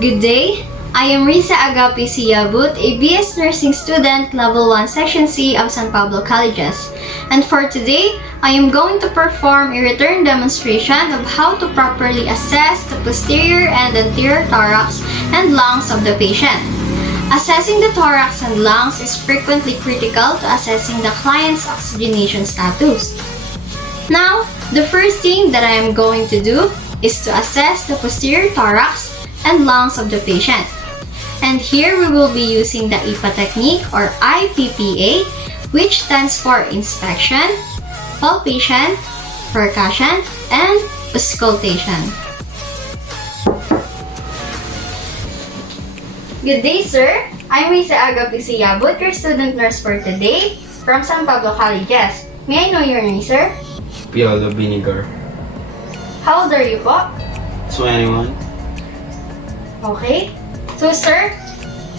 Good day. I am Risa Agapi Siyabut, a BS Nursing student, Level 1, Section C of San Pablo Colleges. And for today, I am going to perform a return demonstration of how to properly assess the posterior and anterior thorax and lungs of the patient. Assessing the thorax and lungs is frequently critical to assessing the client's oxygenation status. Now, the first thing that I am going to do is to assess the posterior thorax and lungs of the patient. And here we will be using the IPPA technique or IPPA, which stands for inspection, palpation, percussion, and auscultation. Good day, sir. I'm Risa Agapi Siyabut, your student nurse for today from San Pablo Colleges. May I know your name, sir? Piolo Vinegar. How old are you po? 21. Okay. So, sir,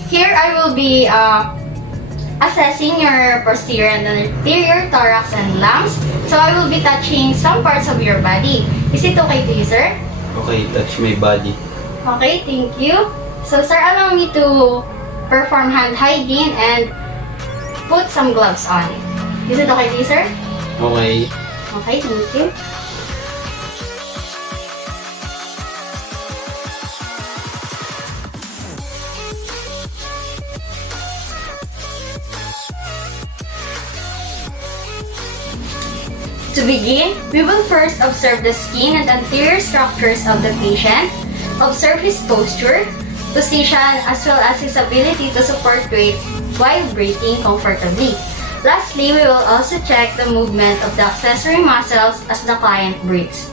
here I will be assessing your posterior and anterior thorax and lungs. So, I will be touching some parts of your body. Is it okay to you, sir? Okay, touch my body. Okay, thank you. So, sir, allow me to perform hand hygiene and put some gloves on. Is it okay to you, sir? Okay. Okay, thank you. To begin, we will first observe the skin and anterior structures of the patient, observe his posture, position, as well as his ability to support weight while breathing comfortably. Lastly, we will also check the movement of the accessory muscles as the client breathes.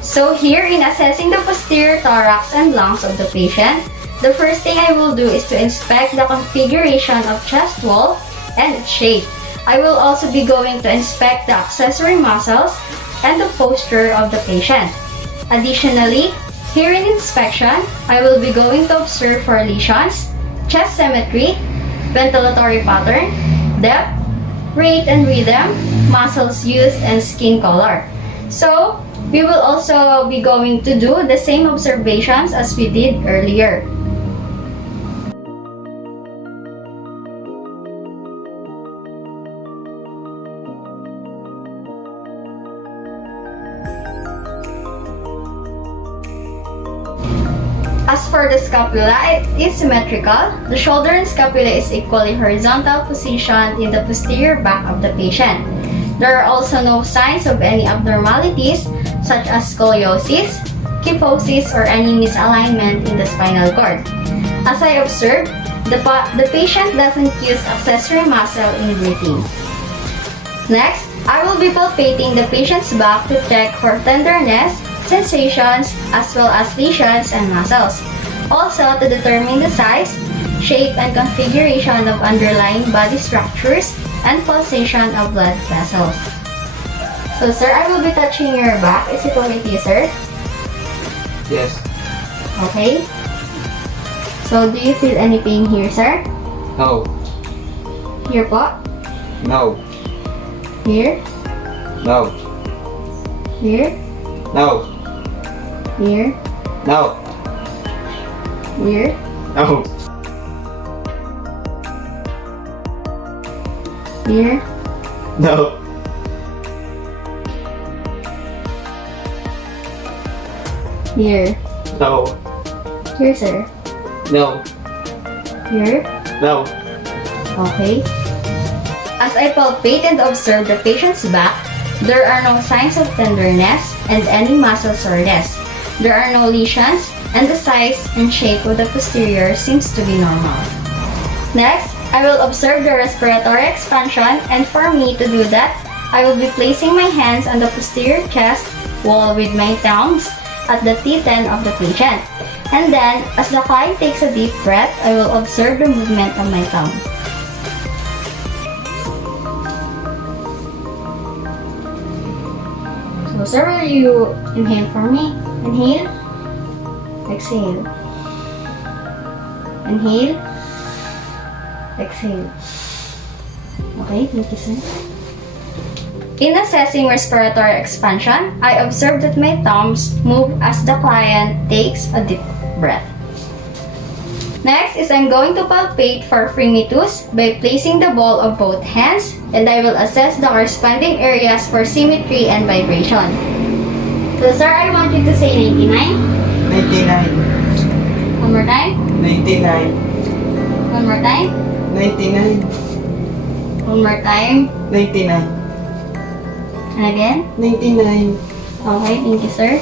So here, in assessing the posterior thorax and lungs of the patient, the first thing I will do is to inspect the configuration of chest wall and its shape. I will also be going to inspect the accessory muscles and the posture of the patient. Additionally, here in inspection, I will be going to observe for lesions, chest symmetry, ventilatory pattern, depth, rate and rhythm, muscles used, and skin color. So, we will also be going to do the same observations as we did earlier. As for the scapula, it is symmetrical. The shoulder and scapula is equally horizontal positioned in the posterior back of the patient. There are also no signs of any abnormalities such as scoliosis, kyphosis, or any misalignment in the spinal cord. As I observed, the patient doesn't use accessory muscle in breathing. Next, I will be palpating the patient's back to check for tenderness, sensations, as well as lesions and muscles. Also, to determine the size, shape, and configuration of underlying body structures and pulsation of blood vessels. So, sir, I will be touching your back. Is it okay to you, sir? Yes. Okay. So, do you feel any pain here, sir? No. Here po? No. Here? No. Here? No. Here? No. Here? No. Here? No. Here? No. Here, sir? No. Here? No. Okay. As I palpate and observe the patient's back, there are no signs of tenderness and any muscle soreness. There are no lesions, and the size and shape of the posterior seems to be normal. Next, I will observe the respiratory expansion, and for me to do that, I will be placing my hands on the posterior chest wall with my thumbs at the T10 of the patient. And then, as the client takes a deep breath, I will observe the movement of my thumb. So, sir, will you inhale for me? Inhale. Exhale. Inhale. Exhale. Okay, thank you, sir. In assessing respiratory expansion, I observe that my thumbs move as the client takes a deep breath. Next is I'm going to palpate for fremitus by placing the ball of both hands, and I will assess the corresponding areas for symmetry and vibration. So sir, I want you to say 99. 99. One more time. 99. One more time. 99. One more time. 99. And again. 99. Okay, thank you, sir.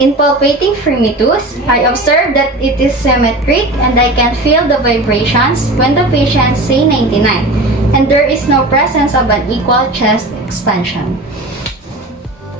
In palpating fremitus, I observe that it is symmetric and I can feel the vibrations when the patient say 99, and there is no presence of an equal chest expansion.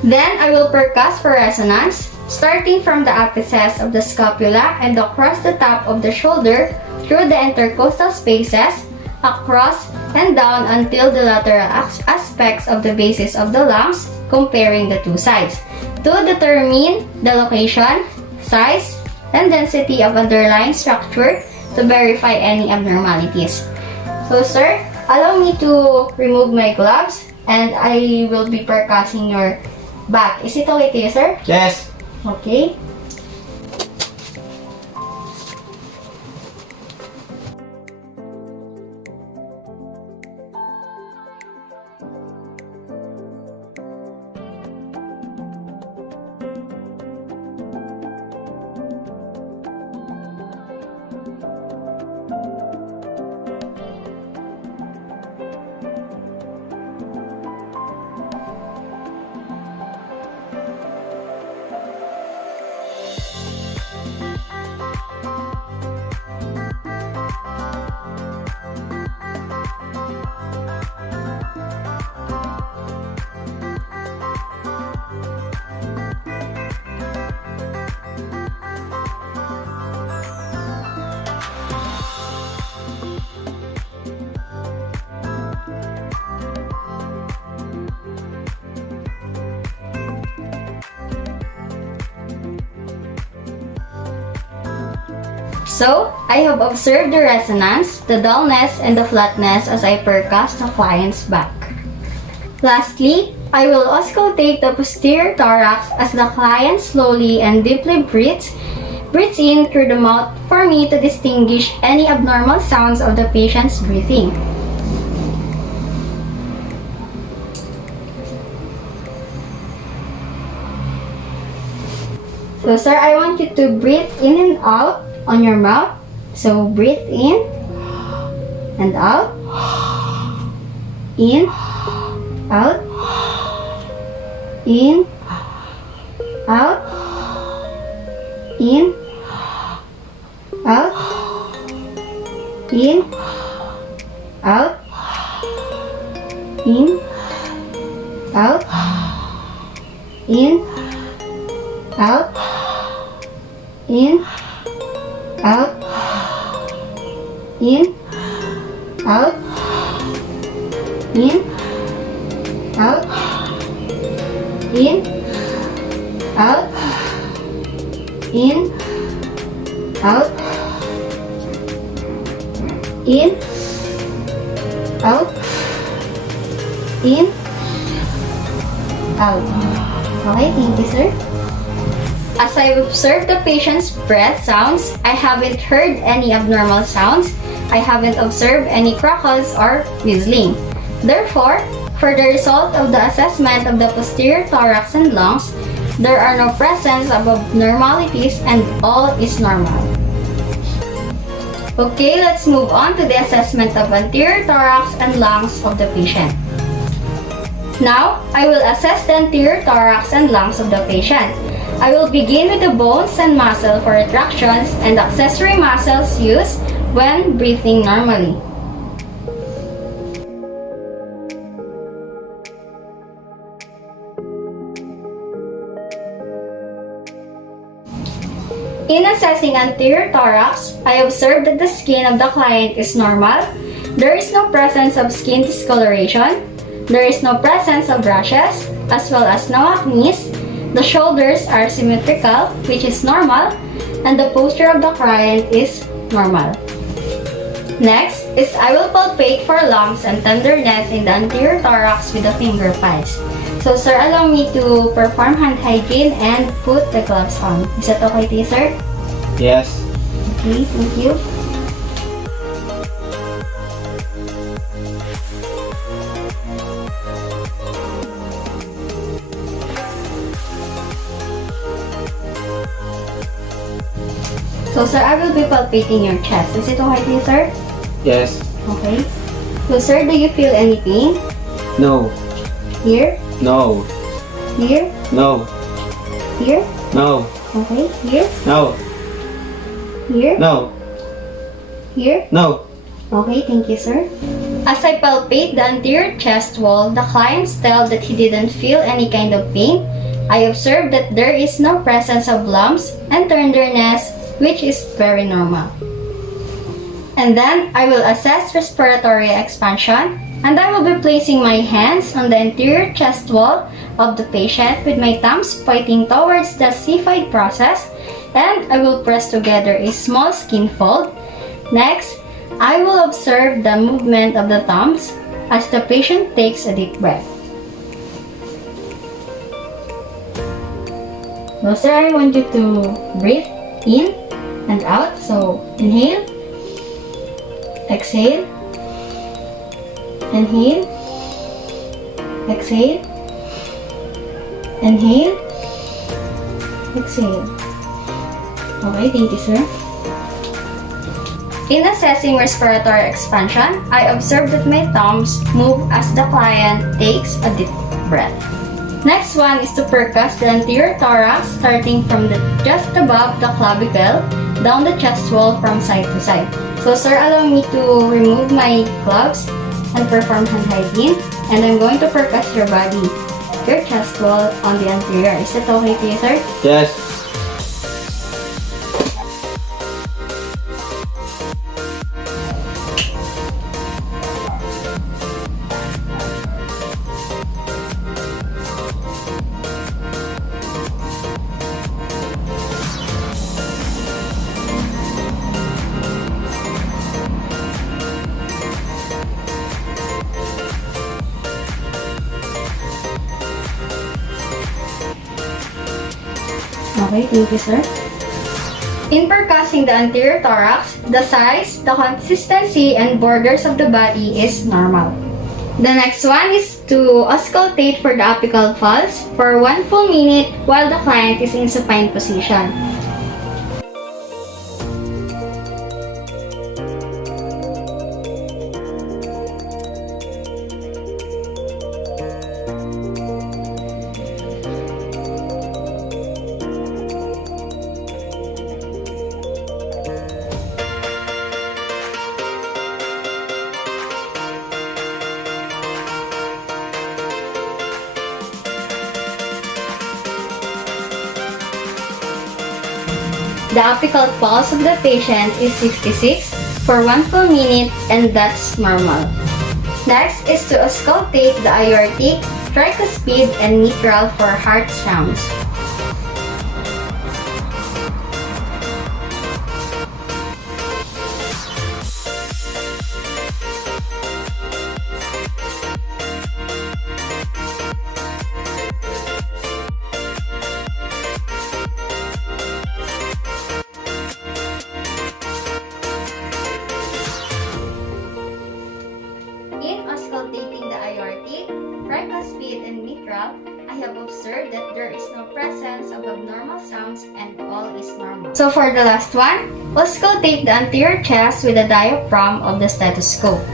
Then I will percuss for resonance, starting from the apices of the scapula and across the top of the shoulder through the intercostal spaces, across and down until the lateral aspects of the bases of the lungs, comparing the two sides, to determine the location, size, and density of underlying structure to verify any abnormalities. So sir, allow me to remove my gloves and I will be percussing your back. Is it okay to you, sir? Yes. Okay. So, I have observed the resonance, the dullness, and the flatness as I percuss the client's back. Lastly, I will auscultate the posterior thorax as the client slowly and deeply breathes in through the mouth for me to distinguish any abnormal sounds of the patient's breathing. So sir, I want you to breathe in and out on your mouth. So breathe in and out. In, out. In, out. In, out. In, out. In, out. In, out. In, out. In, out. In, out. In, out. In, out. In, out. In, out. Okay, thank you, sir. As I observe the patient's breath sounds, I haven't heard any abnormal sounds. I haven't observed any crackles or whistling. Therefore, for the result of the assessment of the posterior thorax and lungs, there are no presence of abnormalities and all is normal. Okay, let's move on to the assessment of anterior thorax and lungs of the patient. Now, I will assess the anterior thorax and lungs of the patient. I will begin with the bones and muscle for retractions and accessory muscles used when breathing normally. In assessing anterior thorax, I observe that the skin of the client is normal. There is no presence of skin discoloration. There is no presence of rashes, as well as no acne. The shoulders are symmetrical, which is normal, and the posture of the client is normal. Next is I will palpate for lumps and tenderness in the anterior thorax with the finger pads. So sir, allow me to perform hand hygiene and put the gloves on. Is that okay to you, sir? Yes. Okay, thank you. So sir, I will be palpating your chest. Is it okay to you, sir? Yes. Okay. So sir, do you feel any pain? No. Here? No. Here? No. Here? No. Okay. Here? No. Here? No. Here? No. Okay, thank you, sir. As I palpate the anterior chest wall, the client tells that he didn't feel any kind of pain. I observed that there is no presence of lumps and tenderness, which is very normal. And then I will assess respiratory expansion, and I will be placing my hands on the anterior chest wall of the patient with my thumbs pointing towards the C5 process, and I will press together a small skin fold. Next, I will observe the movement of the thumbs as the patient takes a deep breath. Now, sir, I want you to breathe in and out. So, inhale, exhale, inhale, exhale, inhale, exhale. Okay, thank you, sir. In assessing respiratory expansion, I observe that my thumbs move as the client takes a deep breath. Next one is to percuss the anterior thorax starting from just above the clavicle down the chest wall from side to side. So sir, allow me to remove my gloves and perform hand hygiene, and I'm going to percuss your body, your chest wall on the anterior. Is that okay to you, sir? Yes. Okay, thank you, sir. In percussing the anterior thorax, the size, the consistency, and borders of the body is normal. The next one is to auscultate for the apical pulse for 1 full minute while the client is in supine position. The apical pulse of the patient is 66 for 1 full minute, and that's normal. Next is to auscultate the aortic, tricuspid, and mitral for heart sounds. In auscultating the aortic, tricuspid, and mitral, I have observed that there is no presence of abnormal sounds and all is normal. So for the last one, auscultate the anterior chest with the diaphragm of the stethoscope.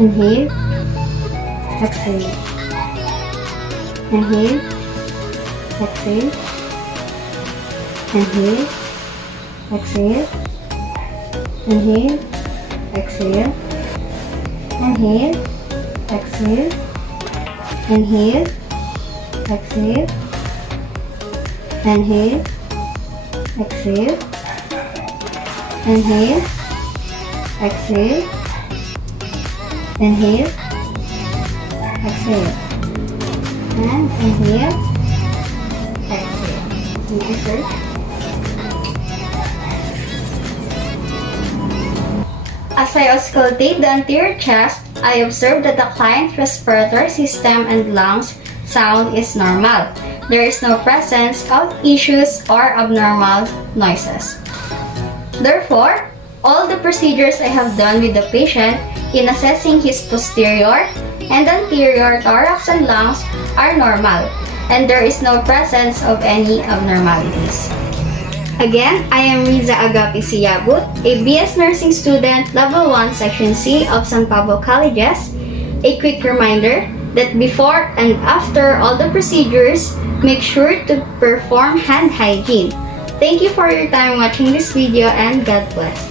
Inhale. Exhale. Inhale. Exhale. Inhale. Exhale. Inhale. Exhale. Inhale. Exhale. Inhale. Exhale. Inhale. Exhale. Inhale. Exhale. Inhale. Exhale. And inhale. Exhale. Next, sir. As I auscultate the anterior chest, I observe that the client's respiratory system and lungs sound is normal. There is no presence of issues or abnormal noises. Therefore, all the procedures I have done with the patient in assessing his posterior and anterior thorax and lungs are normal, and there is no presence of any abnormalities. Again, I am Riza Agapi Siyabut, a BS Nursing student, Level 1, Section C of San Pablo Colleges. A quick reminder that before and after all the procedures, make sure to perform hand hygiene. Thank you for your time watching this video and God bless.